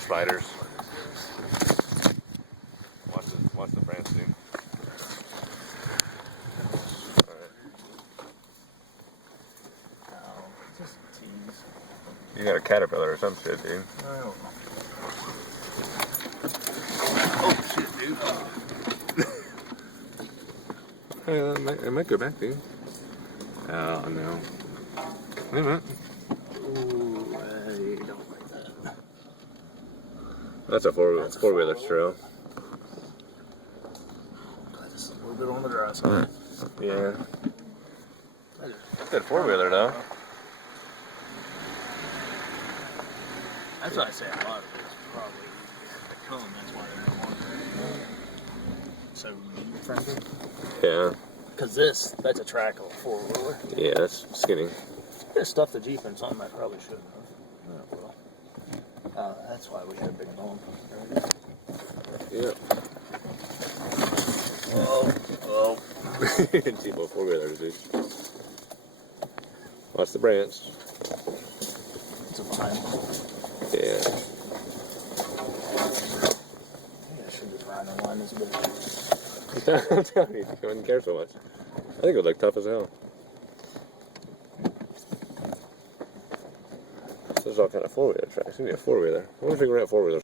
spiders. Watch the branch, dude. No, just tease. You got a caterpillar or some shit, dude. I don't know. Oh shit, dude. Hey, it might go back, dude. Oh no. Wait a minute. Ooh, I don't like that. That's a four-wheeler trail. Just a little bit on the dry side. Yeah. Good four-wheeler though. That's what I say. A lot of it's probably the cone. That's why they don't want it. So friendly. Yeah. Because that's a trackable four-wheeler. Yeah, that's skinny. This stuff the Jeep and something I probably shouldn't have. Oh, well. That's why we had a big bump. Right? Yep. Oh. Cheap old four-wheelers, dude. Watch the branch. It's a vine. Yeah. Maybe I should just ride on line this bitch. I'm telling you, I wouldn't care so much. I think it would look tough as hell. So there's all kind of four-wheeler tracks. Give me a four-wheeler. I wonder if we can rent four-wheelers.